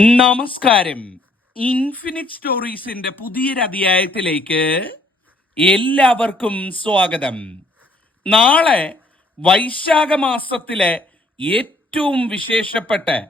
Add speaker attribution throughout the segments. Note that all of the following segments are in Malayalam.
Speaker 1: നമസ്കാരം. ഇൻഫിനിറ്റ് സ്റ്റോറീസിന്റെ പുതിയൊരു അധ്യായത്തിലേക്ക് എല്ലാവർക്കും സ്വാഗതം. നാളെ വൈശാഖ മാസത്തിലെ ഏറ്റവും വിശേഷപ്പെട്ട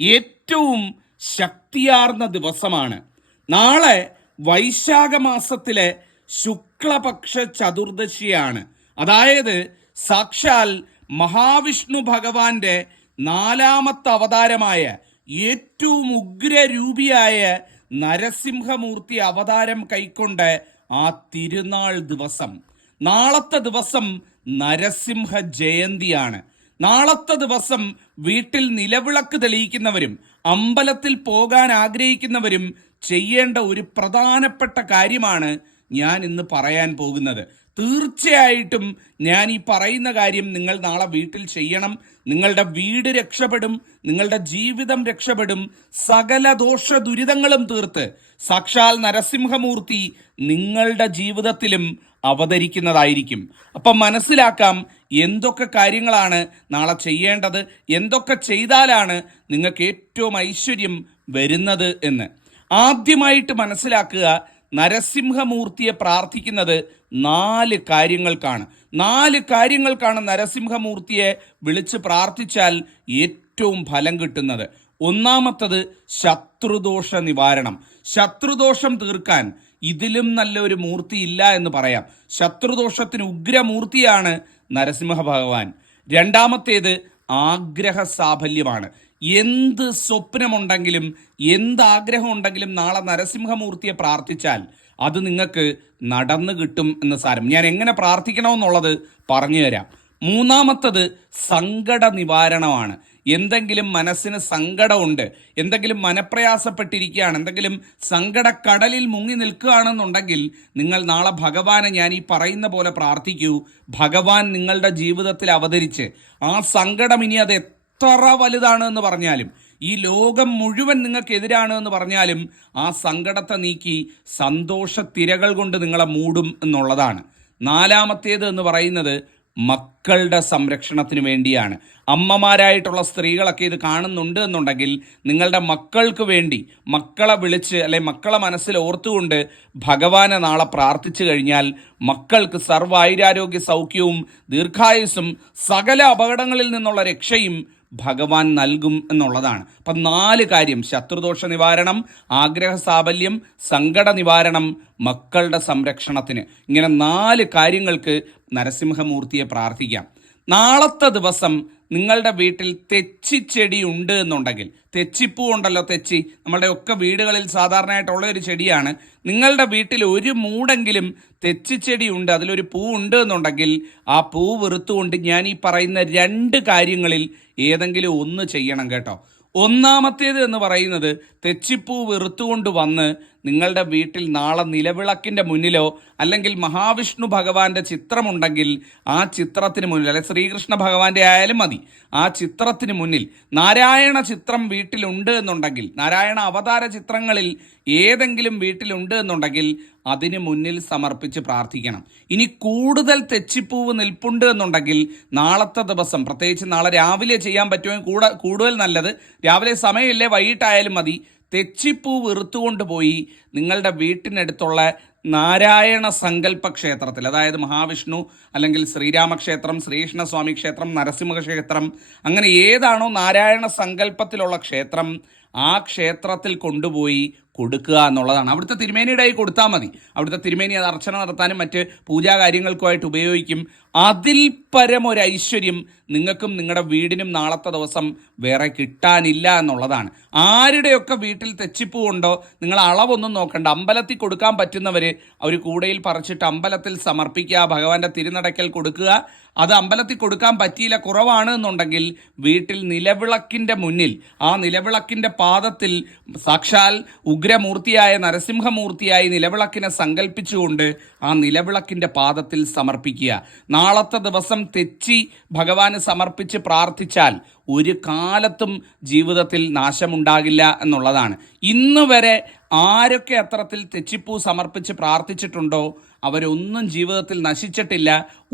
Speaker 1: ഏറ്റവും ശക്തിയാർന്ന ദിവസമാണ്. നാളെ വൈശാഖ മാസത്തിലെ ശുക്ലപക്ഷ ചതുർദശിയാണ്. അതായത് സാക്ഷാൽ മഹാവിഷ്ണു ഭഗവാന്റെ നാലാമത്തെ അവതാരമായ ഏറ്റവും ഉഗ്രരൂപിയായ നരസിംഹമൂർത്തി അവതാരം കൈക്കൊണ്ട് ആ തിരുനാൾ ദിവസം. നാളത്തെ ദിവസം നരസിംഹ ജയന്തിയാണ്. നാളത്തെ ദിവസം വീട്ടിൽ നിലവിളക്ക് തെളിയിക്കുന്നവരും അമ്പലത്തിൽ പോകാൻ ആഗ്രഹിക്കുന്നവരും ചെയ്യേണ്ട ഒരു പ്രധാനപ്പെട്ട കാര്യമാണ് ഞാൻ ഇന്ന് പറയാൻ പോകുന്നത്. തീർച്ചയായിട്ടും ഞാൻ ഈ പറയുന്ന കാര്യം നിങ്ങൾ നാളെ വീട്ടിൽ ചെയ്യണം. നിങ്ങളുടെ വീട് രക്ഷപ്പെടും. നിങ്ങളുടെ ജീവിതം രക്ഷപ്പെടും. സകല ദോഷ ദുരിതങ്ങളും തീർത്ത് സാക്ഷാൽ നരസിംഹമൂർത്തി നിങ്ങളുടെ ജീവിതത്തിലും അവതരിക്കുന്നതായിരിക്കും. അപ്പം മനസ്സിലാക്കാം എന്തൊക്കെ കാര്യങ്ങളാണ് നാളെ ചെയ്യേണ്ടത് എന്തൊക്കെ ചെയ്താലാണ് നിങ്ങൾക്ക് ഏറ്റവും ഐശ്വര്യം വരുന്നത് എന്ന്. ആദ്യമായിട്ട് മനസ്സിലാക്കുക നരസിംഹമൂർത്തിയെ പ്രാർത്ഥിക്കുന്നത് നാല് കാര്യങ്ങൾക്കാണ്. നാല് കാര്യങ്ങൾക്കാണ് നരസിംഹമൂർത്തിയെ വിളിച്ച് പ്രാർത്ഥിച്ചാൽ ഏറ്റവും ഫലം കിട്ടുന്നത്. ഒന്നാമത്തത് ശത്രുദോഷ നിവാരണം. ശത്രുദോഷം തീർക്കാൻ ഇതിലും നല്ലൊരു മൂർത്തി ഇല്ല എന്ന് പറയാം. ശത്രുദോഷത്തിന് ഉഗ്രമൂർത്തിയാണ് നരസിംഹ ഭഗവാൻ രണ്ടാമത്തേത് ആഗ്രഹ സാഫല്യമാണ് എന്ത് സ്വപ്നമുണ്ടെങ്കിലും എന്ത് ആഗ്രഹം ഉണ്ടെങ്കിലും നാളെ നരസിംഹമൂർത്തിയെ പ്രാർത്ഥിച്ചാൽ അത് നിങ്ങൾക്ക് നടന്നു കിട്ടും എന്ന് സാരം. ഞാൻ എങ്ങനെ പ്രാർത്ഥിക്കണമെന്നുള്ളത് പറഞ്ഞു തരാം. മൂന്നാമത്തത് സങ്കട നിവാരണമാണ് എന്തെങ്കിലും മനസ്സിന് സങ്കടമുണ്ട് എന്തെങ്കിലും മനപ്രയാസപ്പെട്ടിരിക്കുകയാണ് എന്തെങ്കിലും സങ്കടക്കടലിൽ മുങ്ങി നിൽക്കുകയാണെന്നുണ്ടെങ്കിൽ നിങ്ങൾ നാളെ ഭഗവാനെ ഞാൻ ഈ പറയുന്ന പോലെ പ്രാർത്ഥിക്കൂ. ഭഗവാൻ നിങ്ങളുടെ ജീവിതത്തിൽ അവതരിച്ച് ആ സങ്കടം ഇനി അത് എത്ര വലുതാണ് എന്ന് പറഞ്ഞാലും ഈ ലോകം മുഴുവൻ നിങ്ങൾക്കെതിരാണ് എന്ന് പറഞ്ഞാലും ആ സങ്കടത്തെ നീക്കി സന്തോഷത്തിരകൾ കൊണ്ട് നിങ്ങളെ മൂടും എന്നുള്ളതാണ്. നാലാമത്തേത് എന്ന് പറയുന്നത് മക്കളുടെ സംരക്ഷണത്തിന് വേണ്ടിയാണ്. അമ്മമാരായിട്ടുള്ള സ്ത്രീകളൊക്കെ ഇത് കാണുന്നുണ്ട് എന്നുണ്ടെങ്കിൽ നിങ്ങളുടെ മക്കൾക്ക് വേണ്ടി മക്കളെ വിളിച്ച് അല്ലെ മക്കളെ മനസ്സിൽ ഓർത്തുകൊണ്ട് ഭഗവാനെ നാളെ പ്രാർത്ഥിച്ചു കഴിഞ്ഞാൽ മക്കൾക്ക് സർവ ഐരാരോഗ്യ സൗഖ്യവും ദീർഘായുസ്സും സകല അപകടങ്ങളിൽ നിന്നുള്ള രക്ഷയും ഭഗവാൻ നൽകും എന്നുള്ളതാണ്. അപ്പം നാല് കാര്യം. ശത്രുദോഷ നിവാരണം ആഗ്രഹ സാഫല്യം സങ്കട നിവാരണം മക്കളുടെ സംരക്ഷണത്തിന്. ഇങ്ങനെ നാല് കാര്യങ്ങൾക്ക് നരസിംഹമൂർത്തിയെ പ്രാർത്ഥിക്കാം. നാളത്തെ ദിവസം നിങ്ങളുടെ വീട്ടിൽ തെച്ചിച്ചെടി ഉണ്ട് എന്നുണ്ടെങ്കിൽ തെച്ചിപ്പൂ ഉണ്ടല്ലോ തെച്ചി നമ്മളുടെ ഒക്കെ വീടുകളിൽ സാധാരണയായിട്ടുള്ള ഒരു ചെടിയാണ്. നിങ്ങളുടെ വീട്ടിൽ ഒരു മൂടെങ്കിലും തെച്ചിച്ചെടി ഉണ്ട് അതിലൊരു പൂ ഉണ്ട് എന്നുണ്ടെങ്കിൽ ആ പൂ വെറുത്തുകൊണ്ട് ഞാൻ ഈ പറയുന്ന രണ്ട് കാര്യങ്ങളിൽ ഏതെങ്കിലും ഒന്ന് ചെയ്യണം കേട്ടോ. ഒന്നാമത്തേത് എന്ന് പറയുന്നത് തെച്ചിപ്പൂ വെറുത്തുകൊണ്ട് വന്ന് നിങ്ങളുടെ വീട്ടിൽ നാളെ നിലവിളക്കിന്റെ മുന്നിലോ അല്ലെങ്കിൽ മഹാവിഷ്ണു ഭഗവാന്റെ ചിത്രമുണ്ടെങ്കിൽ ആ ചിത്രത്തിന് മുന്നിൽ അല്ലെ ശ്രീകൃഷ്ണ ഭഗവാന്റെ ആയാലും മതി. ആ ചിത്രത്തിന് മുന്നിൽ നാരായണ ചിത്രം വീട്ടിലുണ്ട് എന്നുണ്ടെങ്കിൽ നാരായണ അവതാര ചിത്രങ്ങളിൽ ഏതെങ്കിലും വീട്ടിലുണ്ട് എന്നുണ്ടെങ്കിൽ അതിന് മുന്നിൽ സമർപ്പിച്ച് പ്രാർത്ഥിക്കണം. ഇനി കൂടുതൽ തെച്ചിപ്പൂവ് നിൽപ്പുണ്ട് എന്നുണ്ടെങ്കിൽ നാളത്തെ ദിവസം പ്രത്യേകിച്ച് നാളെ രാവിലെ ചെയ്യാൻ പറ്റുമെങ്കിൽ കൂടുതൽ നല്ലത്. രാവിലെ സമയമില്ലേ വൈകിട്ടായാലും മതി. തെച്ചിപ്പൂ വെറുത്തുകൊണ്ട് പോയി നിങ്ങളുടെ വീട്ടിനടുത്തുള്ള നാരായണ സങ്കല്പ ക്ഷേത്രത്തിൽ അതായത് മഹാവിഷ്ണു അല്ലെങ്കിൽ ശ്രീരാമക്ഷേത്രം ശ്രീകൃഷ്ണസ്വാമി ക്ഷേത്രം നരസിംഹക്ഷേത്രം അങ്ങനെ ഏതാണോ നാരായണ സങ്കല്പത്തിലുള്ള ക്ഷേത്രം ആ ക്ഷേത്രത്തിൽ കൊണ്ടുപോയി കൊടുക്കുക എന്നുള്ളതാണ്. അവിടുത്തെ തിരുമേനിയുടെ കൈ കൊടുത്താൽ മതി. അവിടുത്തെ തിരുമേനി അത് അർച്ചന നടത്താനും മറ്റ് പൂജാ കാര്യങ്ങൾക്കുമായിട്ട് ഉപയോഗിക്കും. അതിൽ പരം ഒരു ഐശ്വര്യം നിങ്ങൾക്കും നിങ്ങളുടെ വീടിനും നാളത്തെ ദിവസം വേറെ കിട്ടാനില്ല എന്നുള്ളതാണ്. ആരുടെയൊക്കെ വീട്ടിൽ തെച്ചിപ്പൂ ഉണ്ടോ നിങ്ങൾ അളവൊന്നും നോക്കണ്ട. അമ്പലത്തിൽ കൊടുക്കാൻ പറ്റുന്നവർ അവർ കൂടയിൽ പറിച്ചിട്ട് അമ്പലത്തിൽ സമർപ്പിക്കുക ഭഗവാന്റെ തിരുനടയ്ക്കൽ കൊടുക്കുക. അത് അമ്പലത്തിൽ കൊടുക്കാൻ പറ്റിയില്ല കുറവാണ് എന്നുണ്ടെങ്കിൽ വീട്ടിൽ നിലവിളക്കിന്റെ മുന്നിൽ ആ നിലവിളക്കിന്റെ പാദത്തിൽ സാക്ഷാൽ ഉഗ്രമൂർത്തിയായ നരസിംഹമൂർത്തിയായി നിലവിളക്കിനെ സങ്കല്പിച്ചുകൊണ്ട് ആ നിലവിളക്കിന്റെ പാദത്തിൽ സമർപ്പിക്കുക. നാളത്തെ ദിവസം തെച്ചി ഭഗവാന് സമർപ്പിച്ച് പ്രാർത്ഥിച്ചാൽ ഒരു കാലത്തും ജീവിതത്തിൽ നാശമുണ്ടാകില്ല എന്നുള്ളതാണ്. ഇന്ന് വരെ ആരൊക്കെ അത്രത്തിൽ തെച്ചിപ്പൂ സമർപ്പിച്ച് പ്രാർത്ഥിച്ചിട്ടുണ്ടോ അവരൊന്നും ജീവിതത്തിൽ നശിച്ചിട്ടില്ല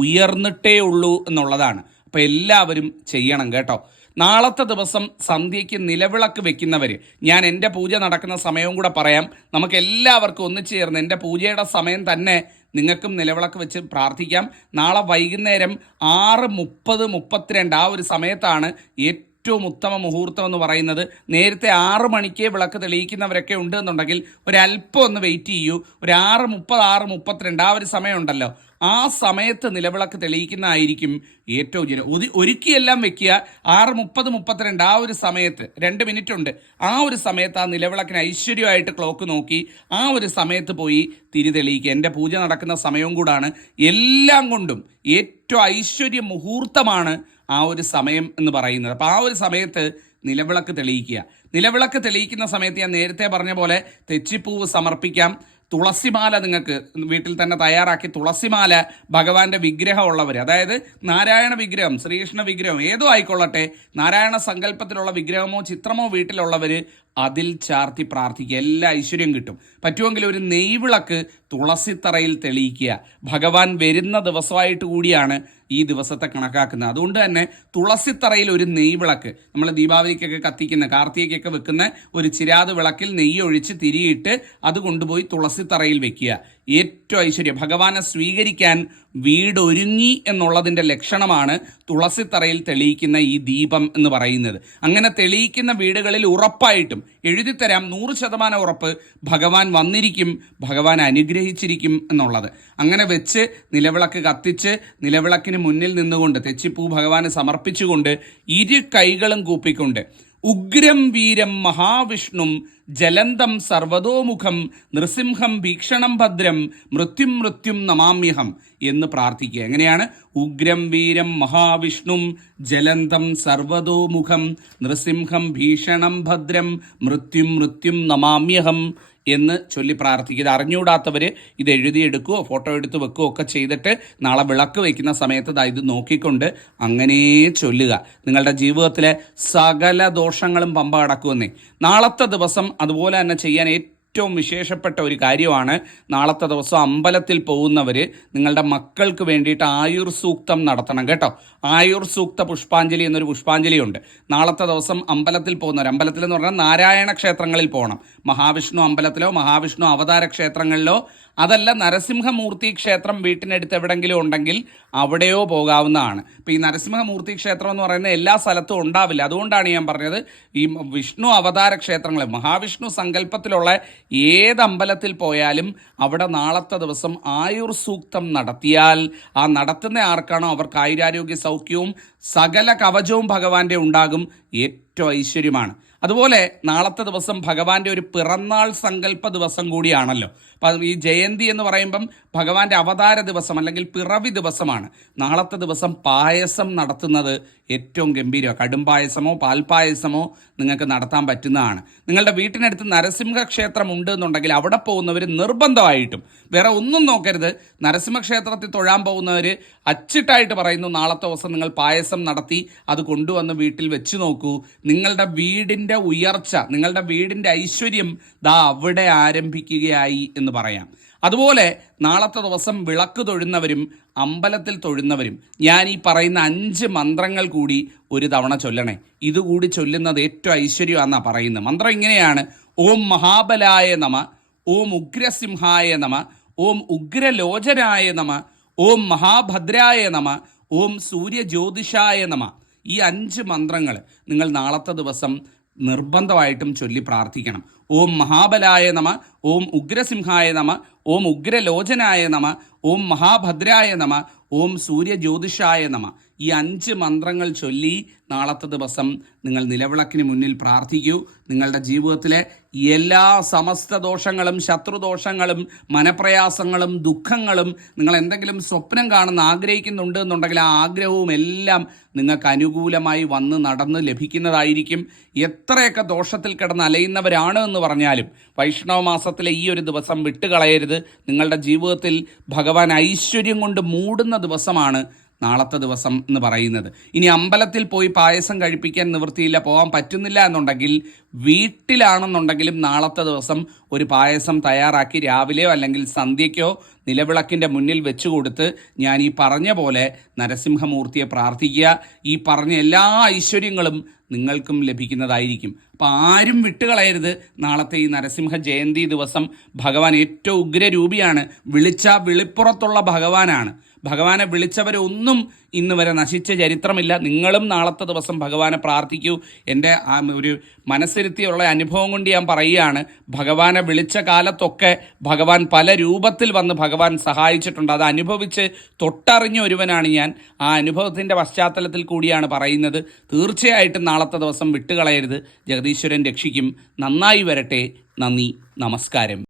Speaker 1: ഉയർന്നിട്ടേ ഉള്ളൂ എന്നുള്ളതാണ്. അപ്പോൾ എല്ലാവരും ചെയ്യണം കേട്ടോ. നാളത്തെ ദിവസം സന്ധ്യയ്ക്ക് നിലവിളക്ക് വെക്കുന്നവർ ഞാൻ എന്റെ പൂജ നടക്കുന്ന സമയവും കൂടെ പറയാം. നമുക്ക് എല്ലാവർക്കും ഒന്നിച്ചു ചേർന്ന് എന്റെ പൂജയുടെ സമയം തന്നെ നിങ്ങൾക്കും നിലവിളക്ക് വെച്ച് പ്രാർത്ഥിക്കാം. നാളെ വൈകുന്നേരം ആറ് മുപ്പത് മുപ്പത്തിരണ്ട് ആ ഒരു സമയത്താണ് ഏറ്റവും ഉത്തമ മുഹൂർത്തം എന്ന് പറയുന്നത്. നേരത്തെ ആറ് മണിക്ക് വിളക്ക് തെളിയിക്കുന്നവരൊക്കെ ഉണ്ട് എന്നുണ്ടെങ്കിൽ ഒരല്പം ഒന്ന് വെയിറ്റ് ചെയ്യൂ. ഒരു ആറ് മുപ്പത് ആറ് മുപ്പത്തിരണ്ട് ആ ഒരു സമയമുണ്ടല്ലോ ആ സമയത്ത് നിലവിളക്ക് തെളിയിക്കുന്നതായിരിക്കും ഏറ്റവും ഒതി- ഒരുക്കിയെല്ലാം വെക്കുക. ആറ് മുപ്പത് മുപ്പത്തിരണ്ട് ആ ഒരു സമയത്ത് രണ്ട് മിനിറ്റ് ഉണ്ട് ആ ഒരു സമയത്ത് ആ നിലവിളക്കിന് ഐശ്വര്യമായിട്ട് ക്ലോക്ക് നോക്കി ആ ഒരു സമയത്ത് പോയി തിരി തെളിയിക്കുക. എന്റെ പൂജ നടക്കുന്ന സമയവും കൂടാണ്. എല്ലാം കൊണ്ടും ഏറ്റവും ഐശ്വര്യ മുഹൂർത്തമാണ് ആ ഒരു സമയം എന്ന് പറയുന്നത്. അപ്പോൾ ആ ഒരു സമയത്ത് നിലവിളക്ക് തെളിയിക്കുക. നിലവിളക്ക് തെളിയിക്കുന്ന സമയത്ത് ഞാൻ നേരത്തെ പറഞ്ഞ പോലെ തെച്ചിപ്പൂവ് സമർപ്പിക്കാം. തുളസിമാല നിങ്ങൾക്ക് വീട്ടിൽ തന്നെ തയ്യാറാക്കി തുളസിമാല ഭഗവാന്റെ വിഗ്രഹം വിഗ്രഹമുള്ളവർ അതായത് നാരായണ വിഗ്രഹം ശ്രീകൃഷ്ണ വിഗ്രഹം ഏതോ ആയിക്കൊള്ളട്ടെ നാരായണ സങ്കല്പത്തിലുള്ള വിഗ്രഹമോ ചിത്രമോ വീട്ടിലുള്ളവർ അതിൽ ചാർത്തി പ്രാർത്ഥിക്കുക. എല്ലാ ഐശ്വര്യം കിട്ടും. പറ്റുമെങ്കിൽ ഒരു നെയ്വിളക്ക് തുളസിത്തറയിൽ തെളിയിക്കുക. ഭഗവാൻ വരുന്ന ദിവസമായിട്ട് കൂടിയാണ് ഈ ദിവസത്തെ കണക്കാക്കുന്നത്. അതുകൊണ്ട് തന്നെ തുളസിത്തറയിൽ ഒരു നെയ്വിളക്ക് നമ്മൾ ദീപാവലിക്കൊക്കെ കത്തിക്കുന്ന കാർത്തികയ്ക്കൊക്കെ വെക്കുന്ന ഒരു ചിരാത് വിളക്കിൽ നെയ്യ് ഒഴിച്ച് തിരിയിട്ട് അത് കൊണ്ടുപോയി തുളസിത്തറയിൽ വെക്കുക. ഏറ്റവും ഐശ്വര്യം. ഭഗവാനെ സ്വീകരിക്കാൻ വീടൊരുങ്ങി എന്നുള്ളതിന്റെ ലക്ഷണമാണ് തുളസിത്തറയിൽ തെളിയിക്കുന്ന ഈ ദീപം എന്ന് പറയുന്നത്. അങ്ങനെ തെളിയിക്കുന്ന വീടുകളിൽ ഉറപ്പായിട്ടും എഴുതിത്തരാം നൂറ് ശതമാനം ഉറപ്പ് ഭഗവാൻ വന്നിരിക്കും ഭഗവാൻ അനുഗ്രഹിച്ചിരിക്കും എന്നുള്ളത്. അങ്ങനെ വെച്ച് നിലവിളക്ക് കത്തിച്ച് നിലവിളക്കിന് മുന്നിൽ നിന്നുകൊണ്ട് തെച്ചിപ്പൂ ഭഗവാന് സമർപ്പിച്ചുകൊണ്ട് ഇരു കൈകളും കൂപ്പിക്കൊണ്ട് ഉഗ്രം വീരം മഹാവിഷ്ണും ജലന്തം സർവതോമുഖം നൃസിംഹം ഭീക്ഷണം ഭദ്രം മൃത്യും മൃത്യും നമാമ്യഹം എന്ന് പ്രാർത്ഥിക്കുക. എങ്ങനെയാണ്? ഉഗ്രം വീരം മഹാവിഷ്ണും ജലന്തം സർവതോമുഖം നൃസിംഹം ഭീഷണം ഭദ്രം മൃത്യും മൃത്യും നമാമ്യഹം എന്ന് ചൊല്ലി പ്രാർത്ഥിക്കുക. ഇത് അറിഞ്ഞുകൂടാത്തവർ ഇത് എഴുതിയെടുക്കുകയോ ഫോട്ടോ എടുത്ത് വെക്കുകയോ ഒക്കെ ചെയ്തിട്ട് നാളെ വിളക്ക് വയ്ക്കുന്ന സമയത്ത് ദാ ഇത് നോക്കിക്കൊണ്ട് അങ്ങനെ ചൊല്ലുക. നിങ്ങളുടെ ജീവിതത്തിലെ സകല ദോഷങ്ങളും പമ്പ കടക്കുമെന്നേ. നാളത്തെ ദിവസം അതുപോലെ തന്നെ ചെയ്യാൻ ഏറ്റവും വിശേഷപ്പെട്ട ഒരു കാര്യമാണ് നാളത്തെ ദിവസം അമ്പലത്തിൽ പോകുന്നവർ നിങ്ങളുടെ മക്കൾക്ക് വേണ്ടിയിട്ട് ആയുർ സൂക്തം നടത്തണം കേട്ടോ. ആയുർ സൂക്ത പുഷ്പാഞ്ജലി എന്നൊരു പുഷ്പാഞ്ജലി ഉണ്ട് നാളത്തെ ദിവസം അമ്പലത്തിൽ പോകുന്നവർ അമ്പലത്തിൽ എന്ന് പറഞ്ഞാൽ നാരായണ ക്ഷേത്രങ്ങളിൽ പോകണം മഹാവിഷ്ണു അമ്പലത്തിലോ മഹാവിഷ്ണു അവതാര ക്ഷേത്രങ്ങളിലോ അതല്ല നരസിംഹമൂർത്തി ക്ഷേത്രം വീട്ടിനടുത്ത് എവിടെങ്കിലും ഉണ്ടെങ്കിൽ അവിടെയോ പോകാവുന്നതാണ്. ഇപ്പോൾ ഈ നരസിംഹമൂർത്തി ക്ഷേത്രം എന്ന് പറയുന്നത് എല്ലാ സ്ഥലത്തും ഉണ്ടാവില്ല. അതുകൊണ്ടാണ് ഞാൻ പറഞ്ഞത് ഈ വിഷ്ണു അവതാര ക്ഷേത്രങ്ങൾ മഹാവിഷ്ണു സങ്കല്പത്തിലുള്ള ഏത് അമ്പലത്തിൽ പോയാലും അവിടെ നാളത്തെ ദിവസം ആയുർ സൂക്തം നടത്തിയാൽ ആ നടത്തുന്ന ആർക്കാണോ അവർക്ക് ആയുരാരോഗ്യ സൗഖ്യവും സകല കവചവും ഭഗവാന്റെ ഉണ്ടാകും ഏറ്റവും ഐശ്വര്യമാണ്. അതുപോലെ നാളത്തെ ദിവസം ഭഗവാന്റെ ഒരു പിറന്നാൾ സങ്കല്പ ദിവസം കൂടിയാണല്ലോ. അപ്പം ഈ ജയന്തി എന്ന് പറയുമ്പം ഭഗവാന്റെ അവതാര ദിവസം അല്ലെങ്കിൽ പിറവി ദിവസമാണ്. നാളത്തെ ദിവസം പായസം നടത്തുന്നത് ഏറ്റവും ഗംഭീരമാണ് കടും പായസമോ പാൽപ്പായസമോ നിങ്ങൾക്ക് നടത്താൻ പറ്റുന്നതാണ്. നിങ്ങളുടെ വീട്ടിനടുത്ത് നരസിംഹ ക്ഷേത്രം ഉണ്ട് എന്നുണ്ടെങ്കിൽ അവിടെ പോകുന്നവർ നിർബന്ധമായിട്ടും. വേറെ ഒന്നും നോക്കരുത്. നരസിംഹക്ഷേത്രത്തിൽ തൊഴാൻ പോകുന്നവർ അച്ചിട്ടായിട്ട് പറയുന്നു നാളത്തെ ദിവസം നിങ്ങൾ പായസം നടത്തി അത് കൊണ്ടുവന്ന് വീട്ടിൽ വെച്ച് നോക്കൂ. നിങ്ങളുടെ വീടിന്റെ ഉയർച്ച നിങ്ങളുടെ വീടിന്റെ ഐശ്വര്യം ദാ അവിടെ ആരംഭിക്കുകയായി എന്ന് പറയാം. അതുപോലെ നാളത്തെ ദിവസം വിളക്ക് തൊഴുന്നവരും അമ്പലത്തിൽ തൊഴുന്നവരും ഞാൻ ഈ പറയുന്ന അഞ്ച് മന്ത്രങ്ങൾ കൂടി ഒരു തവണ ചൊല്ലണേ. ഇതുകൂടി ചൊല്ലുന്നത് ഏറ്റവും ഐശ്വര്യമാണെന്നാണ് പറയുന്നത്. മന്ത്രം ഇങ്ങനെയാണ്. ഓം മഹാബലായ നമ ഓം ഉഗ്രസിംഹായ നമ ഓം ഉഗ്രലോചനായ നമ ഓം മഹാഭദ്രായ നമ ഓം സൂര്യജ്യോതിഷായ നമ. ഈ അഞ്ച് മന്ത്രങ്ങൾ നിങ്ങൾ നാളത്തെ ദിവസം നിർബന്ധമായിട്ടും ചൊല്ലി പ്രാർത്ഥിക്കണം. ഓം മഹാബലായ നമ ഓം ഉഗ്രസിംഹായ നമ ഓം ഉഗ്രലോചനായ നമ ഓം മഹാഭദ്രായ നമ ഓം സൂര്യജ്യോതിഷായ നമ. ഈ അഞ്ച് മന്ത്രങ്ങൾ ചൊല്ലി നാളത്തെ ദിവസം നിങ്ങൾ നിലവിളക്കിന് മുന്നിൽ പ്രാർത്ഥിക്കൂ. നിങ്ങളുടെ ജീവിതത്തിലെ എല്ലാ സമസ്ത ദോഷങ്ങളും ശത്രുദോഷങ്ങളും മനപ്രയാസങ്ങളും ദുഃഖങ്ങളും നിങ്ങൾ എന്തെങ്കിലും സ്വപ്നം കാണുന്ന ആഗ്രഹിക്കുന്നുണ്ട് എന്നുണ്ടെങ്കിൽ ആ ആഗ്രഹവും എല്ലാം നിങ്ങൾക്ക് അനുകൂലമായി വന്ന് നടന്ന് ലഭിക്കുന്നതായിരിക്കും. എത്രയൊക്കെ ദോഷത്തിൽ കിടന്ന് അലയുന്നവരാണ് എന്ന് പറഞ്ഞാലും വൈഷ്ണവ മാസത്തിലെ ഈ ഒരു ദിവസം വിട്ടുകളയരുത്. നിങ്ങളുടെ ജീവിതത്തിൽ ഭഗവാൻ ഐശ്വര്യം കൊണ്ട് മൂടുന്ന ദിവസമാണ് നാളത്തെ ദിവസം എന്ന് പറയുന്നത്. ഇനി അമ്പലത്തിൽ പോയി പായസം കഴിപ്പിക്കാൻ നിവൃത്തിയില്ല പോകാൻ പറ്റുന്നില്ല എന്നുണ്ടെങ്കിൽ വീട്ടിലാണെന്നുണ്ടെങ്കിലും നാളത്തെ ദിവസം ഒരു പായസം തയ്യാറാക്കി രാവിലെയോ അല്ലെങ്കിൽ സന്ധ്യയ്ക്കോ നിലവിളക്കിന്റെ മുന്നിൽ വെച്ചു കൊടുത്ത് ഞാൻ ഈ പറഞ്ഞ പോലെ നരസിംഹമൂർത്തിയെ പ്രാർത്ഥിക്കുക. ഈ പറഞ്ഞ എല്ലാ ഐശ്വര്യങ്ങളും നിങ്ങൾക്കും ലഭിക്കുന്നതായിരിക്കും. അപ്പോൾ ആരും വിട്ടുകളയരുത്. നാളത്തെ ഈ നരസിംഹ ജയന്തി ദിവസം ഭഗവാൻ ഏറ്റവും ഉഗ്രരൂപിയാണ്. വിളിച്ച വിളിപ്പുറത്തുള്ള ഭഗവാനാണ്. ഭഗവാനെ വിളിച്ചവരൊന്നും ഇന്ന് വരെ നശിച്ച ചരിത്രമില്ല. നിങ്ങളും നാളത്തെ ദിവസം ഭഗവാനെ പ്രാർത്ഥിക്കൂ. എന്റെ ആ ഒരു മനസ്സിരുത്തിയുള്ള അനുഭവം കൊണ്ട് ഞാൻ പറയുകയാണ് ഭഗവാനെ വിളിച്ച കാലത്തൊക്കെ ഭഗവാൻ പല രൂപത്തിൽ വന്ന് ഭഗവാൻ സഹായിച്ചിട്ടുണ്ട്. അത് അനുഭവിച്ച് തൊട്ടറിഞ്ഞ ഒരുവനാണ് ഞാൻ. ആ അനുഭവത്തിന്റെ പശ്ചാത്തലത്തിൽ കൂടിയാണ് പറയുന്നത്. തീർച്ചയായിട്ടും നാളത്തെ ദിവസം വിട്ടുകളയരുത്. ജഗദീശ്വരൻ രക്ഷിക്കും. നന്നായി വരട്ടെ. നന്ദി. നമസ്കാരം.